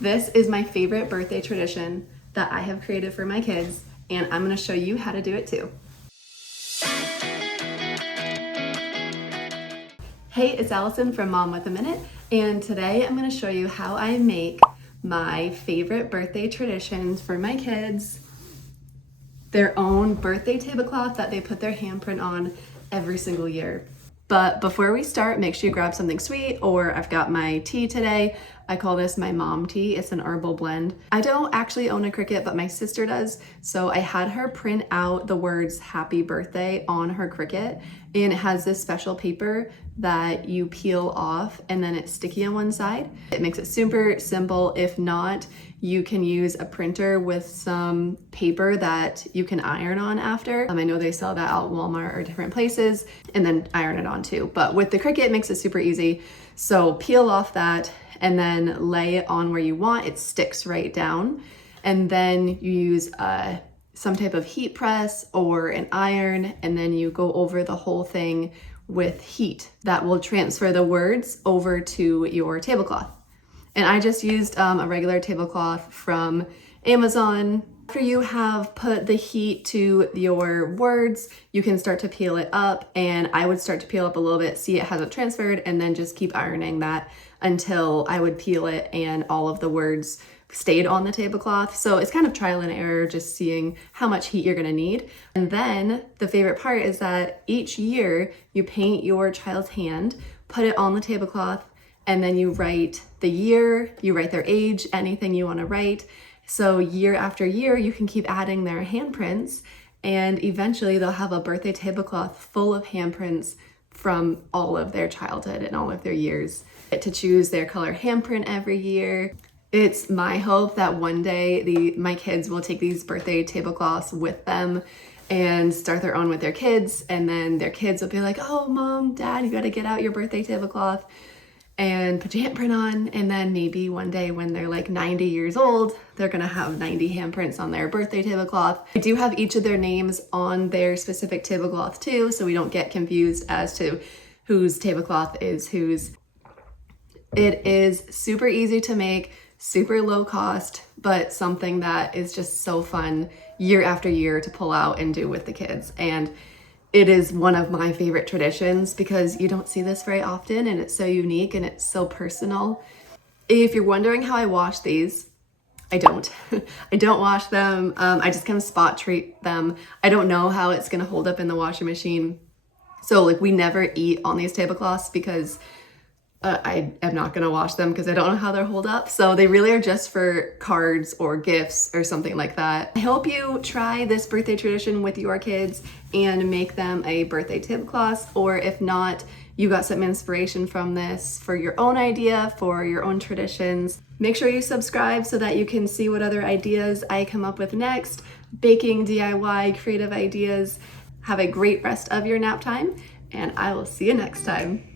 This is my favorite birthday tradition that I have created for my kids, and I'm gonna show you how to do it too. Hey, it's Allison from Mom with a Minute, and today I'm gonna show you how I make my favorite birthday traditions for my kids, their own birthday tablecloth that they put their handprint on every single year. But before we start, make sure you grab something sweet, or I've got my tea today. I call this my mom tea. It's an herbal blend. I don't actually own a Cricut, but my sister does. So I had her print out the words happy birthday on her Cricut, and it has this special paper that you peel off and then it's sticky on one side. It makes it super simple. If not, you can use a printer with some paper that you can iron on after. I know they sell that out at Walmart or different places, and then iron it on too. But with the Cricut, it makes it super easy. So peel off that and then lay it on where you want. It sticks right down. And then you use some type of heat press or an iron, and then you go over the whole thing with heat that will transfer the words over to your tablecloth. And I just used a regular tablecloth from Amazon. After you have put the heat to your words, you can start to peel it up, and I would start to peel up a little bit, see it hasn't transferred, and then just keep ironing that until I would peel it and all of the words stayed on the tablecloth. So it's kind of trial and error, just seeing how much heat you're gonna need. And then the favorite part is that each year you paint your child's hand, put it on the tablecloth, and then you write the year, you write their age, anything you wanna write. So year after year, you can keep adding their handprints, and eventually they'll have a birthday tablecloth full of handprints from all of their childhood and all of their years. To choose their color handprint every year. It's my hope that one day my kids will take these birthday tablecloths with them and start their own with their kids, and then their kids will be like, oh, Mom, Dad, you gotta get out your birthday tablecloth and put your handprint on. And then maybe one day when they're like 90 years old, they're gonna have 90 handprints on their birthday tablecloth. I do have each of their names on their specific tablecloth too, so we don't get confused as to whose tablecloth is whose. It is super easy to make, super low cost, but something that is just so fun year after year to pull out and do with the kids. And it is one of my favorite traditions because you don't see this very often, and it's so unique and it's so personal. If you're wondering how I wash these, I don't. I don't wash them. I just kind of spot treat them. I don't know how it's gonna hold up in the washing machine. So like we never eat on these tablecloths because I am not gonna wash them because I don't know how they'll hold up. So they really are just for cards or gifts or something like that. I hope you try this birthday tradition with your kids and make them a birthday tablecloth, or if not, you got some inspiration from this for your own idea, for your own traditions. Make sure you subscribe so that you can see what other ideas I come up with next, baking, DIY, creative ideas. Have a great rest of your nap time, and I will see you next time.